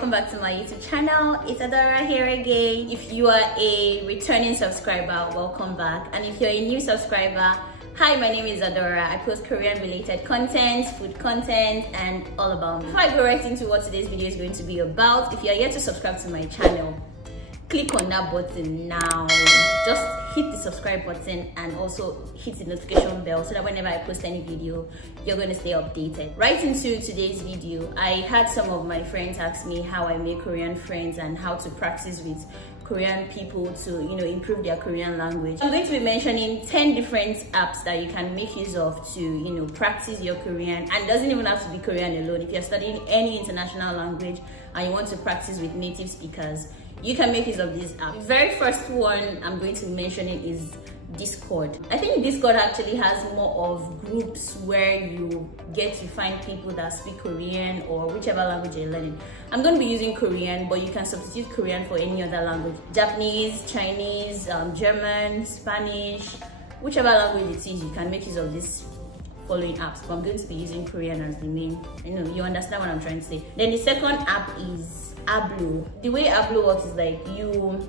welcome back to my YouTube channel. It's Adora here again. If you are a returning subscriber, welcome back. And if you're a new subscriber, hi, my name is Adora. I post Korean related content, food content, and all about me. Before I go right into what today's video is going to be about, if you're yet to subscribe to my channel, click on that button now. Just hit the subscribe button and also hit the notification bell so that whenever I post any video, you're going to stay updated. Right into today's video, I had some of my friends ask me how I make Korean friends and how to practice with Korean people to, improve their Korean language. I'm going to be mentioning 10 different apps that you can make use of to, practice your Korean. And it doesn't even have to be Korean alone. If you're studying any international language and you want to practice with native speakers, you can make use of this app. The very first one I'm going to be mentioning is Discord. I think Discord actually has more of groups where you get to find people that speak Korean or whichever language you're learning. I'm going to be using Korean, but you can substitute Korean for any other language. Japanese, Chinese, German, Spanish, whichever language it is, you can make use of this following apps. But I'm going to be using Korean as the main. You understand what I'm trying to say. Then the second app is Ablo. The way Ablo works is like you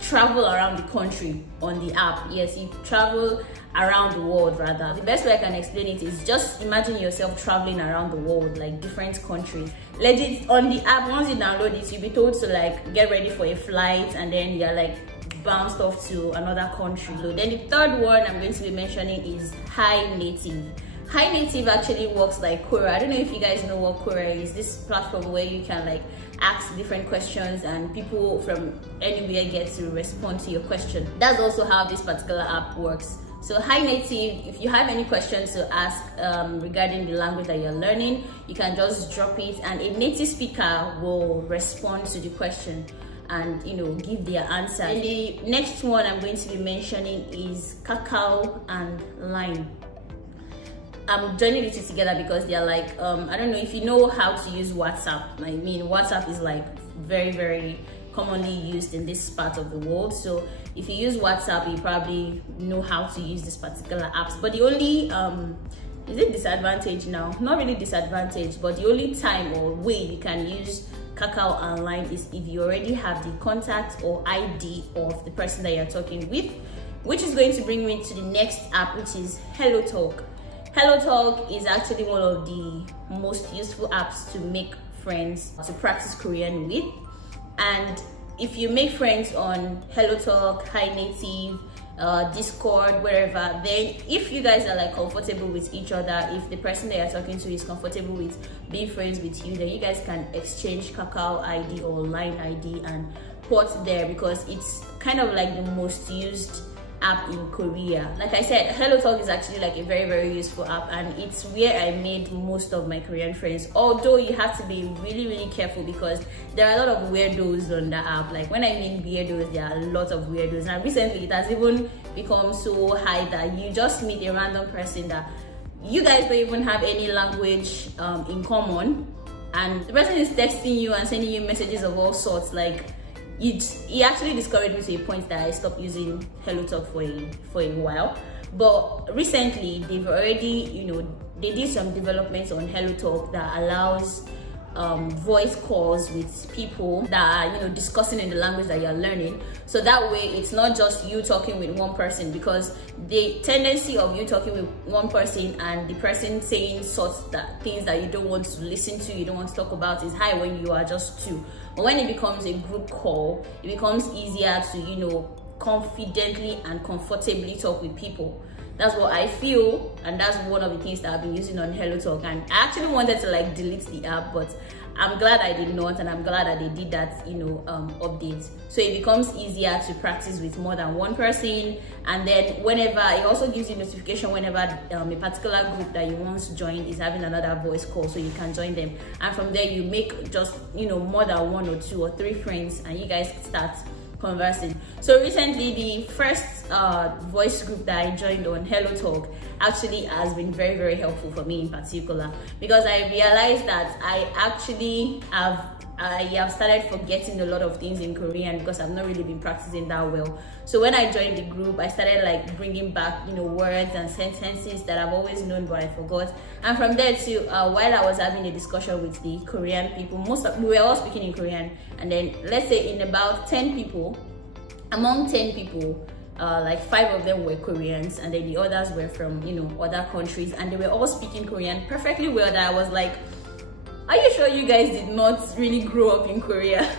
travel around the country on the app. Yes, you travel around the world rather. The best way I can explain it is just imagine yourself traveling around the world, like different countries. Legit, on the app, once you download it, you'll be told to like get ready for a flight and then you're like bounced off to another country. So then the third one I'm going to be mentioning is Hi Native. Hi Native actually works like Quora. I don't know if you guys know what Quora is. This platform where you can like ask different questions and people from anywhere get to respond to your question. That's also how this particular app works. So Hi Native, if you have any questions to ask regarding the language that you're learning, you can just drop it and a native speaker will respond to the question and give their answer. And the next one I'm going to be mentioning is Kakao and Line. I'm joining the two together because they're like I don't know if you know how to use WhatsApp. I mean, WhatsApp is like very, very commonly used in this part of the world. So if you use WhatsApp, you probably know how to use this particular apps. But the only is it disadvantage now? Not really disadvantage, but the only time or way you can use Kakao Online is if you already have the contact or ID of the person that you're talking with, which is going to bring me to the next app, which is Hello Talk. Hello Talk is actually one of the most useful apps to make friends, to practice Korean with. And if you make friends on Hello Talk, Hi Native, Discord, wherever, then if you guys are like comfortable with each other, if the person that you're talking to is comfortable with being friends with you, then you guys can exchange Kakao ID or Line ID and put there, because it's kind of like the most used app in Korea. Like I said, Hello Talk is actually like a very, very useful app, and it's where I made most of my Korean friends. Although you have to be really, really careful because there are a lot of weirdos on the app. Like when I mean weirdos, there are a lot of weirdos, and recently it has even become so high that you just meet a random person that you guys don't even have any language in common, and the person is texting you and sending you messages of all sorts. Like he actually discouraged me to a point that I stopped using Hello Talk for a while. But recently they've already, they did some developments on Hello Talk that allows voice calls with people that are discussing in the language that you're learning. So that way it's not just you talking with one person, because the tendency of you talking with one person and the person saying things that you don't want to listen to, you don't want to talk about, is high when you are just two. But when it becomes a group call, it becomes easier to confidently and comfortably talk with people. That's what I feel, and that's one of the things that I've been using on Hello Talk. And I actually wanted to like delete the app, but I'm glad I did not, and I'm glad that they did that update. So it becomes easier to practice with more than one person. And then whenever, it also gives you notification whenever a particular group that you want to join is having another voice call, so you can join them. And from there you make just more than 1 or 2 or 3 friends, and you guys start conversing. So recently the first voice group that I joined on Hello Talk actually has been very, very helpful for me in particular, because I realized that I actually have I have started forgetting a lot of things in Korean because I've not really been practicing that well. So when I joined the group, I started like bringing back, you know, words and sentences that I've always known but I forgot. And from there too, while I was having a discussion with the Korean people, we were all speaking in Korean, and then let's say in about 10 people, among 10 people, like 5 of them were Koreans, and then the others were from, you know, other countries, and they were all speaking Korean perfectly well. That I was like, are you sure you guys did not really grow up in Korea?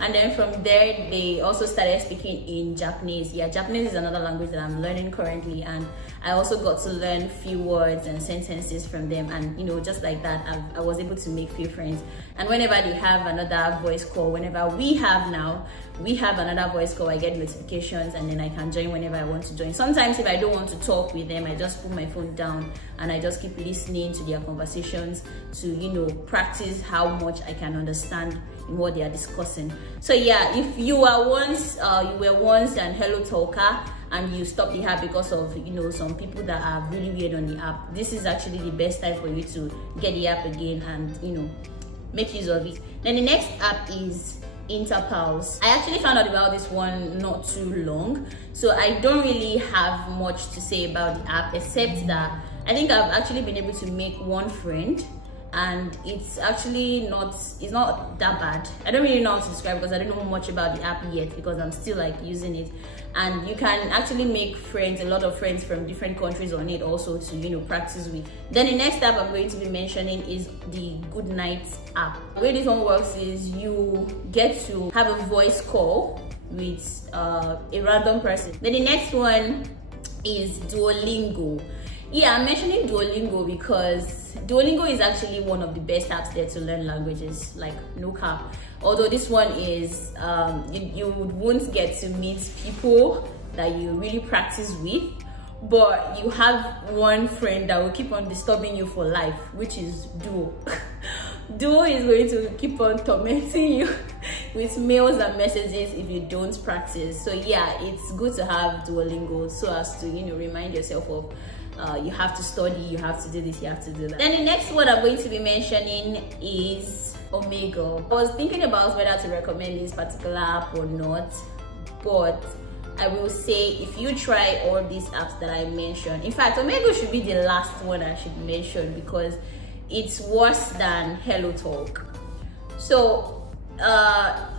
And then from there, they also started speaking in Japanese. Yeah, Japanese is another language that I'm learning currently, and I also got to learn few words and sentences from them. And you know, just like that, I was able to make few friends. And whenever they have another voice call, whenever we have another voice call, I get notifications, and then I can join whenever I want to join. Sometimes if I don't want to talk with them, I just put my phone down and I just keep listening to their conversations to, you know, practice how much I can understand in what they are discussing. So yeah, if you were once an hello talker and you stop the app because of, you know, some people that are really weird on the app, this is actually the best time for you to get the app again and, you know, make use of it. Then the next app is Interpals. I actually found out about this one not too long, so I don't really have much to say about the app, except that I think I've actually been able to make one friend, and it's actually not that bad. I don't really know how to describe it because I don't know much about the app yet because I'm still like using it. And you can actually make friends, a lot of friends from different countries on it also to, you know, practice with. Then the next app I'm going to be mentioning is the Goodnight App. The way this one works is you get to have a voice call with a random person. Then the next one is Duolingo. Yeah, I'm mentioning Duolingo because Duolingo is actually one of the best apps there to learn languages, like no cap. Although this one is, you won't get to meet people that you really practice with, but you have one friend that will keep on disturbing you for life, which is Duo. Duo is going to keep on tormenting you with mails and messages if you don't practice. So yeah, it's good to have Duolingo so as to, you know, remind yourself of you have to study, you have to do this, you have to do that. Then the next one I'm going to be mentioning is Omegle. I was thinking about whether to recommend this particular app or not, but I will say if you try all these apps that I mentioned, in fact, Omegle should be the last one I should mention because it's worse than Hello Talk. So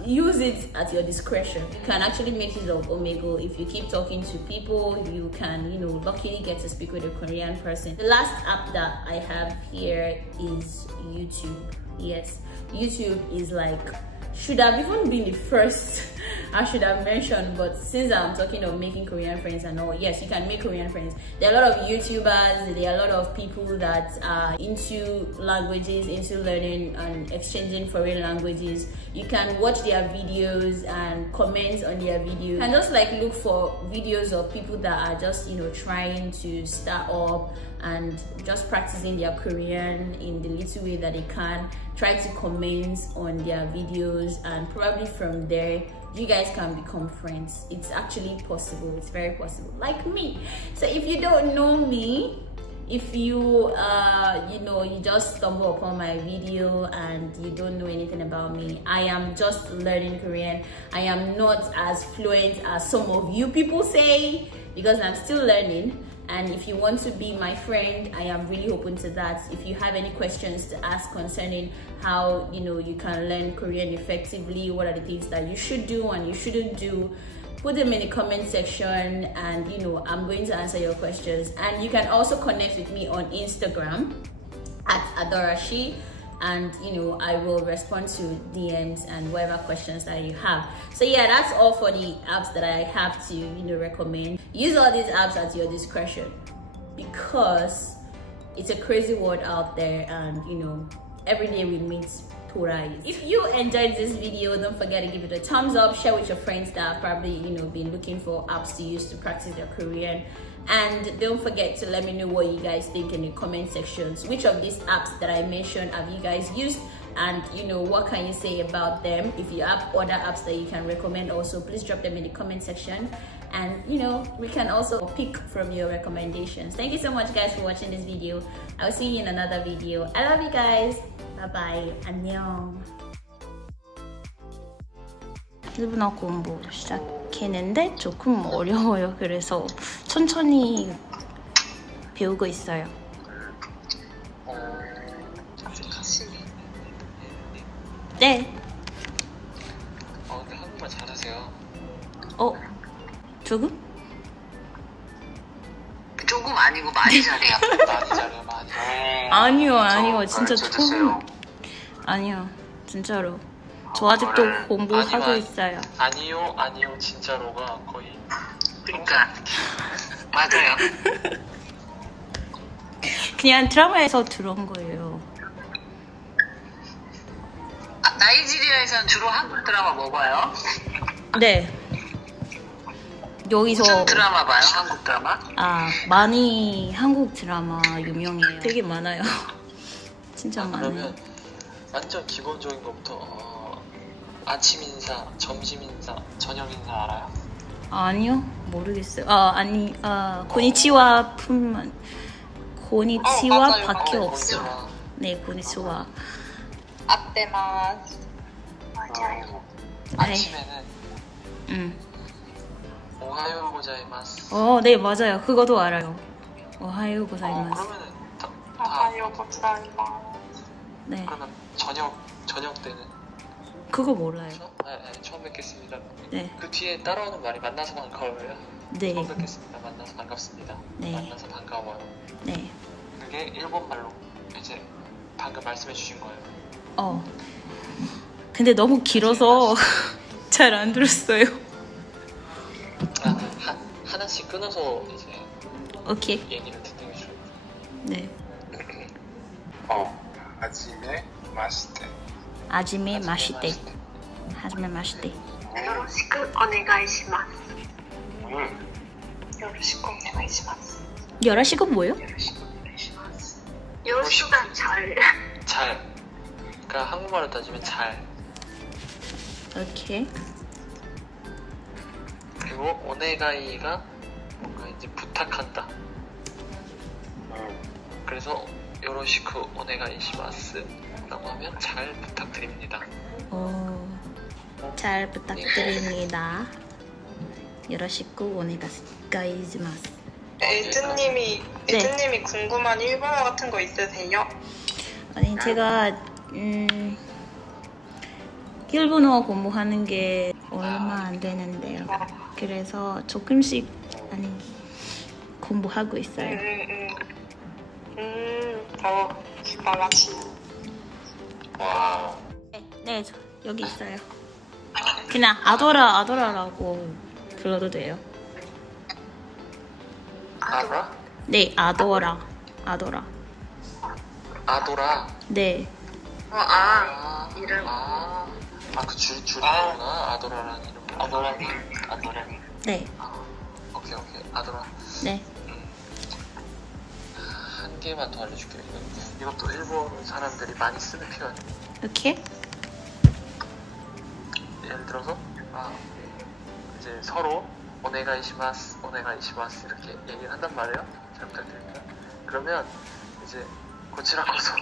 use it at your discretion. You can actually make use of Omegle. If you keep talking to people, you can, you know, luckily get to speak with a Korean person. The last app that I have here is YouTube. Yes, YouTube is like, should have even been the first I should have mentioned, but since I'm talking of making Korean friends and all, yes, you can make Korean friends. There are a lot of YouTubers, there are a lot of people that are into languages, into learning and exchanging foreign languages. You can watch their videos and comment on their videos, and just like look for videos of people that are just, you know, trying to start up and just practicing their Korean in the little way that they can. Try to comment on their videos, and probably from there you guys can become friends. It's actually possible. It's very possible, like me. So if you don't know me, if you you know, you just stumble upon my video and you don't know anything about me, I am just learning Korean. I am not as fluent as some of you people say because I'm still learning. And if you want to be my friend, I am really open to that. If you have any questions to ask concerning how, you know, you can learn Korean effectively, what are the things that you should do and you shouldn't do, put them in the comment section, and you know, I'm going to answer your questions. And you can also connect with me on Instagram at Adorashi, and you know, I will respond to DMs and whatever questions that you have. So yeah, that's all for the apps that I have to, you know, recommend. Use all these apps at your discretion because it's a crazy world out there, and you know, every day we meet Torah. If you enjoyed this video, don't forget to give it a thumbs up, share with your friends that have probably, you know, been looking for apps to use to practice their Korean. And don't forget to let me know what you guys think in the comment sections. Which of these apps that I mentioned have you guys used, and you know, what can you say about them? If you have other apps that you can recommend also, please drop them in the comment section, and you know, we can also pick from your recommendations. Thank you so much guys for watching this video. I will see you in another video. I love you guys. Bye bye. Annyeong. 일본어 공부 시작했는데 조금 어려워요. 그래서 천천히 배우고 있어요. 네. 근데 한국말 잘하세요. 조금? 조금 아니고 많이 잘해요. 많이 잘해요, 많이. 아니요, 진짜 처음. 아니요, 진짜로. 저 아직도 공부하고 있어요. 아니요, 진짜로가 거의. 그러니까 맞아요. 그냥 드라마에서 들은 거예요. 나이지리아에서는 주로 한국 드라마 뭐 봐요? 네. 여기서 무슨 드라마 봐요? 한국 드라마? 많이 한국 드라마 유명해요. 되게 많아요. 진짜 많아요. 그러면 완전 기본적인 것부터 아침 인사, 점심 인사, 저녁 인사 알아요? 아니요, 모르겠어요. 고니치와 뿐만 고니치와밖에 없어요. 네, 고니치와. 아떼마스. 맞아요. 아침에는 오하요 고자이마스. 네, 맞아요. 그것도 알아요. 오하요 고자이마스. 그러면은 아하요 고자이마스. 네. 그러면 저녁 때는 그거 몰라요. 처음 뵙겠습니다. 네. 그 뒤에 따라오는 말이 만나서 반가워요. 네. 처음 뵙겠습니다. 만나서 반갑습니다. 네. 만나서 반가워요. 네. 그게 일본 말로 이제 방금 말씀해 주신 거예요. 근데 너무 길어서 잘 안 들었어요. 하나씩 끊어서 이제 오케이. 얘기를 듣는 게 좋아요. 네. 아침에 마시테. 아침에 마시테. 아침에 마시테. 요로시쿠 오네가이시마스. 요로시쿠 오네가이시마스. 열아시고 뭐예요? 요로시쿠가 잘. 그러니까 한국말로 따지면 잘. 오케이. 그리고 오네가이가 뭔가 이제 부탁한다. 그래서 요로시쿠 오네가이시마스 라고 하면 잘 부탁드립니다. 잘 부탁드립니다. 요로시쿠 오네가이시마스. 에드님이 궁금한 일본어 같은 거 있으세요? 아니, 제가 일본어 공부하는 게 얼마 안 되는데요. 그래서 조금씩 공부하고 있어요. 기발하시. 와. 네, 여기 있어요. 그냥 아도라라고 불러도 돼요. 아도라? 네, 아도라. 네. 이름. 그 줄이구나. 아도라라는 이름. 아도라니. 네. 오케이. 아도라. 네. 한 개만 더 알려줄게요. 이것도 일본 사람들이 많이 쓰는 표현. 오케이. 예를 들어서 이제 서로 오네가이시마스 이렇게 얘기를 한단 말이에요. 잘 부탁드립니다. 그러면 이제 고치라코소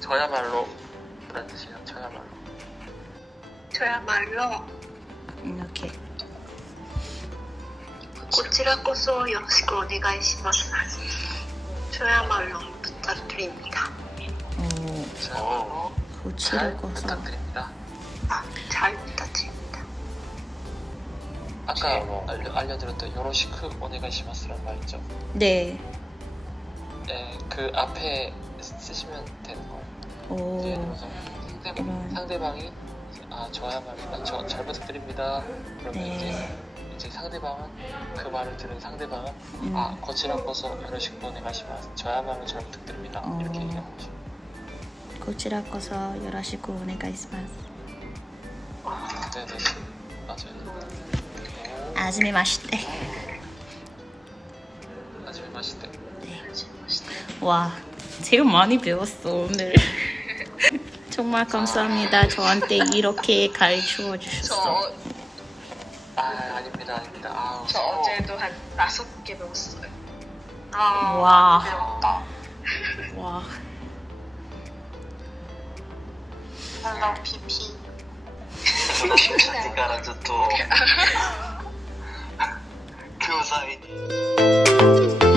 저야말로 라는 뜻이에요. 저야말로. 오케이. 고치라코소 요로시쿠 오네가이시마스. 저야말로 부탁드립니다. 잘 고치라코소. 부탁드립니다. 잘 부탁드립니다. 아까 알려드렸던 요로시쿠 오네가이시마스라는 말 있죠? 네. 네, 그 앞에 쓰시면 되는 거예요. 예를 들어서 상대방이 저야말로 잘 부탁드립니다. 그러면 이제 상대방은 그 말을 들은 상대방은 거치라코소 요로시쿠 오네가이시마스. 저야말로 잘 부탁드립니다. 이렇게 얘기하는 거죠. 고치라코소 요로시쿠 오네가이시마스. 네네, 맞아요. 아즈미 마시테. 아침에 마실 때. 네. 와, 제가 많이 배웠어 오늘. 정말 감사합니다. 저한테 이렇게 가르쳐 주셨어. 아닙니다. 저 어제도 한 5개 배웠어요. 와. 배웠다. 와. Hello, PP. ってからちょっと教材に